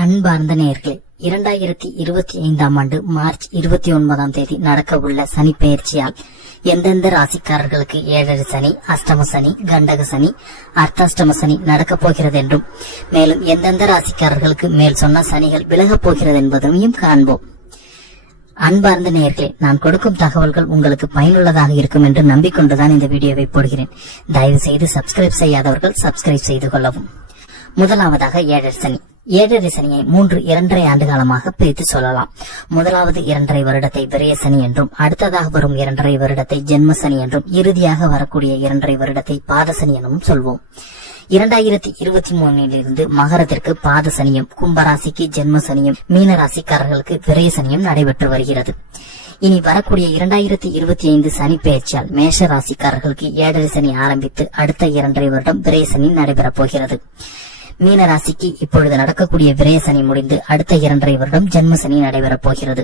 அன்பார்ந்த நேயர்களே, 2025ஆம் ஆண்டு மார்ச் 29ஆம் தேதி நடக்க உள்ள சனி பெயர்ச்சியால் எந்தெந்த ராசிக்காரர்களுக்கு ஏழரை சனி, அஷ்டம சனி, கண்டக சனி, அர்த்தாஷ்டம சனி நடக்கப் போகிறது என்றும், மேலும் எந்தெந்த ராசிக்காரர்களுக்கு மேல் சொன்ன சனிகள் விலகப் போகிறது என்பதையும் காண்போம். அன்பார்ந்த நேயர்களே, நான் கொடுக்கும் தகவல்கள் உங்களுக்கு பயனுள்ளதாக இருக்கும் என்று நம்பிக்கொண்டுதான் இந்த வீடியோவை போடுகிறேன். தயவு செய்து சப்ஸ்கிரைப் செய்யாதவர்கள் சப்ஸ்கிரைப் செய்து கொள்ளவும். முதலாவதாக ஏழரை சனி. ஏழரை சனியை 2.5 ஆண்டு காலமாக பிரித்து சொல்லலாம். முதலாவது 2.5 வருடத்தை விரய சனி என்றும், அடுத்ததாக வரும் 2.5 வருடத்தை ஜென்ம சனி என்றும், இறுதியாக வரக்கூடிய 2.5 வருடத்தை பாத சனி எனவும் சொல்வோம். 2023 மகரத்திற்கு பாத சனியும், கும்பராசிக்கு ஜென்ம சனியும், மீன ராசிக்காரர்களுக்கு விரய சனியும் நடைபெற்று வருகிறது. இனி வரக்கூடிய 2025 சனி பெயர்ச்சியால் மேஷ ராசிக்காரர்களுக்கு ஏழரை சனி ஆரம்பித்து அடுத்த 2.5 வருடம் விரய சனி நடைபெறப் போகிறது. மீன ராசிக்கு இப்பொழுது நடக்கக்கூடிய விரய சனி முடிந்து அடுத்த 2.5 வருடம் ஜென்ம சனி நடைபெறப் போகிறது.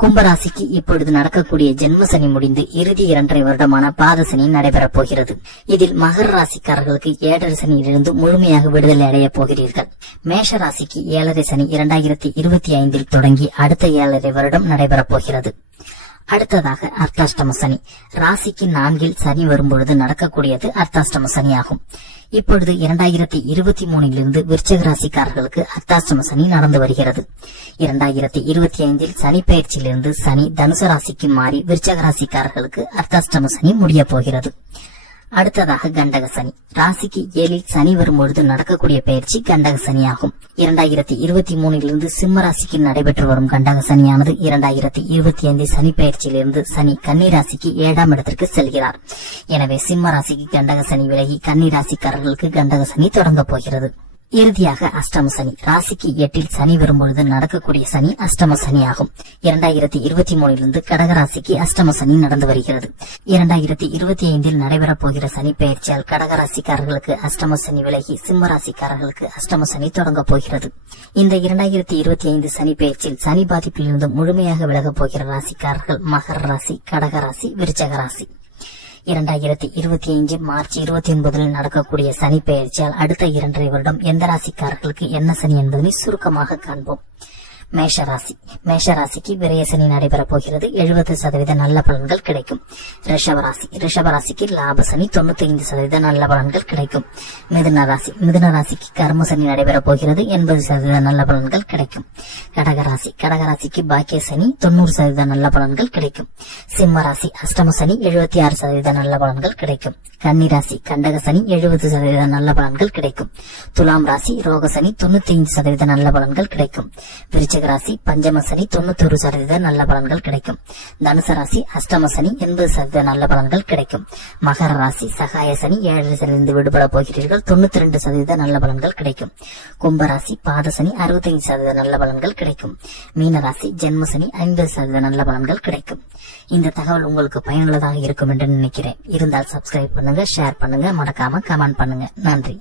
கும்பராசிக்கு இப்பொழுது நடக்கக்கூடிய ஜென்ம சனி முடிந்து இறுதி 2.5 வருடமான பாத சனி நடைபெறப் போகிறது. இதில் மகர ராசிக்காரர்களுக்கு ஏழரை சனியிலிருந்து முழுமையாக விடுதலை அடையப் போகிறீர்கள். மேஷ ராசிக்கு ஏழரை சனி 2025 தொடங்கி அடுத்த 7.5 வருடம் நடைபெறப் போகிறது. அடுத்ததாக அர்த்தாஷ்டம சனி. ராசிக்கு 4 சனி வரும்பொழுது நடக்கக்கூடியது அர்த்தாஷ்டம சனி ஆகும். இப்பொழுது 2023 விருச்சிக ராசிக்காரர்களுக்கு அர்த்தாஷ்டம சனி நடந்து வருகிறது. 2025 சனி பெயர்ச்சியிலிருந்து சனி தனுசு ராசிக்கு மாறி விருச்சிக ராசிக்காரர்களுக்கு அர்த்தாஷ்டம சனி முடிய போகிறது. அடுத்ததாக கண்டக சனி. ராசிக்கு 7 சனி வரும்பொழுது நடக்கக்கூடிய பயிற்சி கண்டக சனி ஆகும். 2023 சிம்ம ராசிக்கு நடைபெற்று வரும் கண்டக சனியானது 2025 சனி பயிற்சியிலிருந்து சனி கன்னி ராசிக்கு 7ஆம் இடத்திற்கு செல்கிறார். எனவே சிம்ம ராசிக்கு கண்டக சனி விலகி கன்னி ராசிக்காரர்களுக்கு கண்டக சனி தொடங்க போகிறது. இறுதியாக அஷ்டம சனி. ராசிக்கு 8 சனி வரும்பொழுது நடக்கக்கூடிய சனி அஷ்டம சனி ஆகும். 2023 கடகராசிக்கு அஷ்டம சனி நடந்து வருகிறது. 2025 நடைபெறப் போகிற சனி பெயர்ச்சியால் கடகராசிக்காரர்களுக்கு அஷ்டம சனி விலகி சிம்ம ராசிக்காரர்களுக்கு அஷ்டம சனி தொடங்க போகிறது. இந்த 2025 சனி பெயர்ச்சியில் சனி பாதிப்பிலிருந்து முழுமையாக விலகப் போகிற ராசிக்காரர்கள் மகர ராசி, கடகராசி, விருச்சக ராசி. 2025 மார்ச் 29 நடக்கக்கூடிய சனி பெயர்ச்சியால் அடுத்த 2.5 வருடம் எந்த ராசிக்காரர்களுக்கு என்ன சனி என்பதனை சுருக்கமாக காண்போம். மேஷராசி. மேஷராசிக்கு விரய சனி நடைபெறப் போகிறது. 70% நல்ல பலன்கள் கிடைக்கும். ரிஷபராசி. ரிஷபராசிக்கு லாப சனி 95% நல்ல பலன்கள் கிடைக்கும். மிதுன ராசி. மிதுன ராசிக்கு கர்ம சனி நடைபெறப் போகிறது. 80% நல்ல பலன்கள் கிடைக்கும். கடகராசி. கடகராசிக்கு பாக்கிய சனி 90% நல்ல பலன்கள் கிடைக்கும். சிம்ம ராசி. அஷ்டம சனி 76% நல்ல பலன்கள் கிடைக்கும். கன்னிராசி. கண்டக சனி 70% நல்ல பலன்கள் கிடைக்கும். துலாம் ராசி. ரோக சனி 95% நல்ல பலன்கள் கிடைக்கும். விருச்சிக ராசி. பஞ்சம சனி 91% நல்ல பலன்கள் கிடைக்கும். தனுசு ராசி. அஷ்டம சனி 80% நல்ல பலன்கள் கிடைக்கும். மகர ராசி. சகாய சனி 7 சனியிலிருந்து விடுபட போகிறீர்கள். 92% நல்ல பலன்கள் கிடைக்கும். கும்பராசி. பாத சனி 65% நல்ல பலன்கள் கிடைக்கும். மீனராசி. ஜென்ம சனி 50% நல்ல பலன்கள் கிடைக்கும். இந்த தகவல் உங்களுக்கு பயனுள்ளதாக இருக்கும் என்று நினைக்கிறேன். இருந்தால் சப்ஸ்கிரைப் பண்ணுங்க, ஷேர் பண்ணுங்க, மறக்காம கமெண்ட் பண்ணுங்க. நன்றி.